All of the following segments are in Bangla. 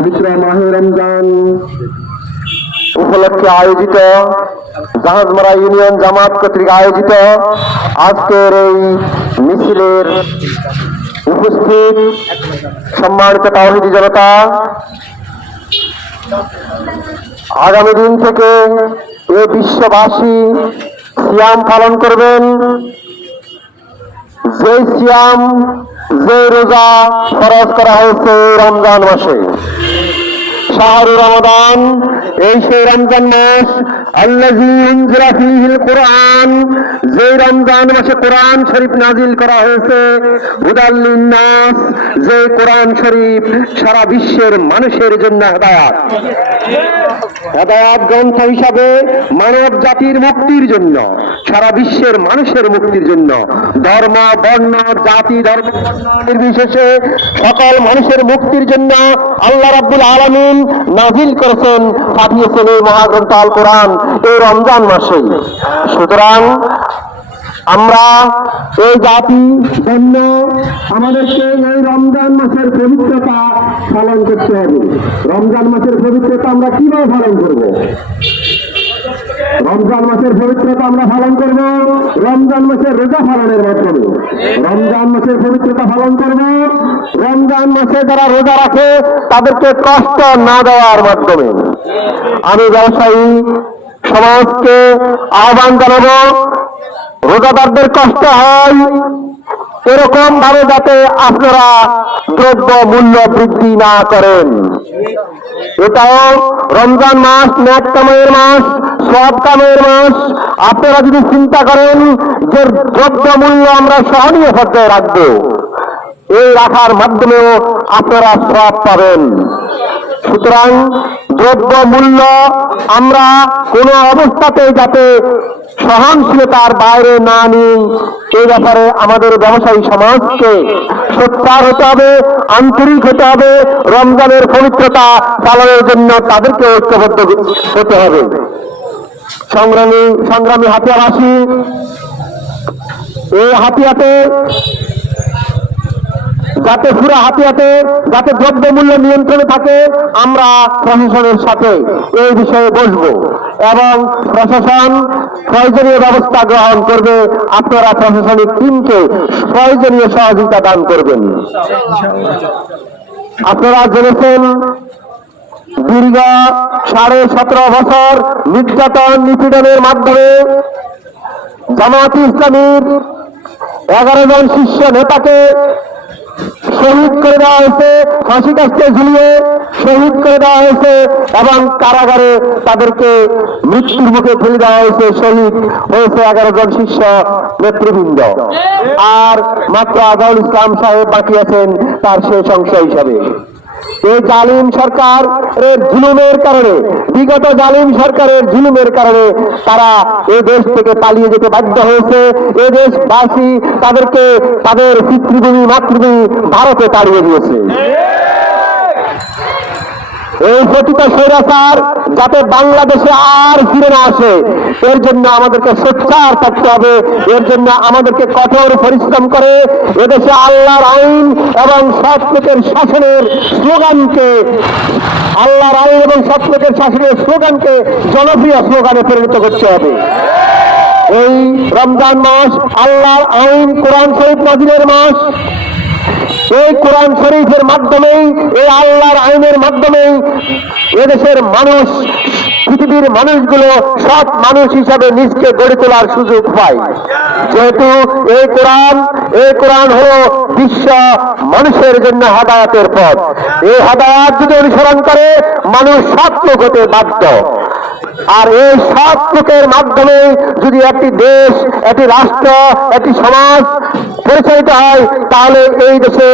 পবিত্র মাহে রমজান উপলক্ষে আয়োজিত জাহাজমারা ইউনিয়ন জামাত কর্তৃক আয়োজিত আজকের এই মিছিলের উপস্থিত সম্মানিত তাওহিদি জনতা, আগামী দিন থেকে এ বিশ্ববাসী সিয়াম পালন করবেন। যে সিয়াম যে রোজা ফরজ করা হয়েছে রমজান মাসে। শাহরু রমাদান এই সেই রমজান মাস কোরআন, যে রমজান মাসে কোরআন শরীফ নাজিল করা হয়েছে নাস যে কোরআন শরীফ সারা বিশ্বের মানুষের জন্য হেদায়াত। হেদায়াত গ্রন্থ হিসাবে মানব জাতির মুক্তির জন্য, সারা বিশ্বের মানুষের মুক্তির জন্য, ধর্ম, বর্ণ, জাতি, ধর্ম নির্বিশেষে সকল মানুষের মুক্তির জন্য আল্লাহ রাব্বুল আলামিন নাজিল করেছেন পাঠিয়েছেন এই মহাগ্রন্থ আল কোরআন এই রমজান মাসে সুতরাং আমরা এই জাতি জন্য আমাদেরকে এই রমজান মাসের পবিত্রতা পালন করতে হবে। রমজান মাসের পবিত্রতা আমরা কীভাবে পালন করব? রমজান মাসের পবিত্রতা আমরা পালন করব, রমজান মাসের রোজা পালনের মাধ্যমে। রমজান মাসের পবিত্রতা পালন করব, রমজান মাসে যারা রোজা রাখে, তাদেরকে কষ্ট না দেওয়ার মাধ্যমে। আমি ব্যবসায়ী সমাজকে আহ্বান জানাব। রোজাদারদের কষ্ট হয়। এরকম ভাবে যাতে আপনারা দ্রব্য মূল্য বৃদ্ধি না করেন। এটাও রমজান মাস ন্যাক কামাইয়ের মাস সব কামের মাস। আপনারা যদি চিন্তা করেন যে দ্রব্য মূল্য আমরা সহনীয় পর্যায়ে রাখব, এই রাখার মাধ্যমেও আপনারা সব পাবেন। সুতরাং দ্রব্য মূল্য আমরা কোনো অবস্থাতে যাতে সহনশীলতার বাইরে না নিই এই ব্যাপারে আমাদের ব্যবসায়ী সমাজকে সোচ্চার হতে হবে, আন্তরিক হতে হবে, রমজানের পবিত্রতা পালনের জন্য তাদেরকে ঐক্যবদ্ধ হতে হবে। সংগ্রামী সংগ্রামী হাতিয়াবাসী এই হাতিয়াতে যাতে পুরো হাতিয়াতে যাতে দ্রব্য মূল্য নিয়ন্ত্রণে থাকে, আমরা প্রশাসনের সাথে এই বিষয়ে বসব। এবং প্রশাসন প্রয়োজনীয় ব্যবস্থা গ্রহণ করবে, আপনারা প্রশাসনিক টিমকে প্রয়োজনীয় সহযোগিতা দান করবেন। আপনারা জেনেছেন, দীর্ঘ সাড়ে সতেরো বছর নির্যাতন নিপীড়নের মাধ্যমে জামাত ইসলামীর এগারো জন শীর্ষ নেতাকে শহীদ করে দেওয়া হয়েছে ফাঁসি কাস্তে ঝুলিয়ে শহীদ করে দেওয়া হয়েছে এবং কারাগারে তাদেরকে মৃত্যুর মুখে ফেলে দেওয়া হয়েছে শহীদ হয়েছে এগারো জন শিষ্য নেতৃবৃন্দ। আর মাত্র আজাউল ইসলাম সাহেব বাকি আছেন তার শেষ অংশ হিসাবে। এই জালিম সরকার এর জুলুমের কারণে, বিগত জালিম সরকারের জুলুমের কারণে তারা এ দেশ থেকে পালিয়ে যেতে বাধ্য হয়েছে। এ দেশবাসী তাদেরকে তাদের পিতৃভূমি, মাতৃভূমি ভারতে তাড়িয়ে দিয়েছে। এই প্রতিটা স্বৈরাচার যাতে বাংলাদেশে আর ফিরে না আসে, এর জন্য আমাদেরকে সোচ্চার থাকতে হবে, এর জন্য আমাদেরকে কঠোর পরিশ্রম করে এদেশে আল্লাহর আইন এবং সৎলোকের শাসনের স্লোগানকে, আল্লাহর আইন এবং সৎলোকের শাসনের স্লোগানকে জনপ্রিয় স্লোগানে পরিণত করতে হবে। এই রমজান মাস আল্লাহর আইন, কোরআন শরীফ নাজিরের মাস এই কোরআন শরীফের মাধ্যমেই, এই আল্লাহর আইনের মাধ্যমেই এদেশের মানুষ, পৃথিবীর মানুষগুলো সৎ মানুষ হিসাবে নিজকে গড়ে তোলার সুযোগ পায়। যেহেতু এই কোরআন এই কোরআন হলো বিশ্ব মানুষের জন্য হাদায়াতের পথ। এই হাদায়াত যদি অনুসরণ করে, মানুষ লোক হতে বাধ্য। আর এই সৎ লোকের মাধ্যমে যদি একটি দেশ, একটি রাষ্ট্র, একটি সমাজ পরিচালিত হয়, তাহলে এই দেশে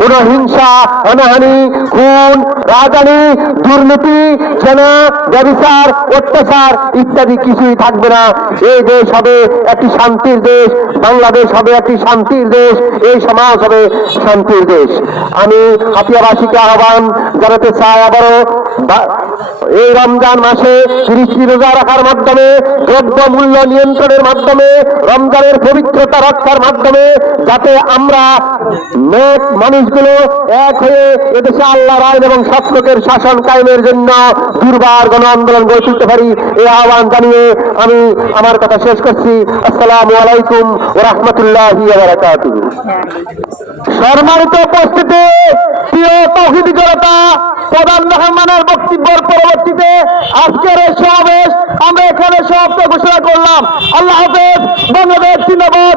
কোন হিংসা হানাহানি খুন, রাজধানী, দুর্নীতি সেনা ব্যবসার অত্যাচার ইত্যাদি কিছুই থাকবে না। এই দেশ হবে একটি শান্তির দেশ, বাংলাদেশ হবে একটি শান্তির দেশ, এই সমাজ হবে শান্তির দেশ। আমি হাতিয়াবাসীকে আহ্বান জানাতে চাই আবারও এই রমজান মাসে তিরিশটি রোজা রাখার মাধ্যমে দ্রব্য মূল্য নিয়ন্ত্রণের মাধ্যমে, রমজানের পবিত্রতা রক্ষার মাধ্যমে মাধ্যমে যাতে আমরা নেক মানুষগুলো এক হয়ে এদেশে আল্লাহ আইন এবং সত্যকের শাসন কায়েমের জন্য দুর্বার গণ আন্দোলন গড়ে তুলতে পারি এই আহ্বান জানিয়ে আমি আমার কথা শেষ করছি। আসসালামু আলাইকুম ও রহমতুল্লাহ সম্মানিত উপস্থিতি, প্রিয় তৌহিদ জনতা, প্রধান মেহমানের বক্তব্যের পরবর্তীতে আজকের এই সমাবেশ আমরা এখানে সমাপ্ত ঘোষণা করলাম। আল্লাহ হাফেজ, বাংলাদেশ জিন্দাবাদ।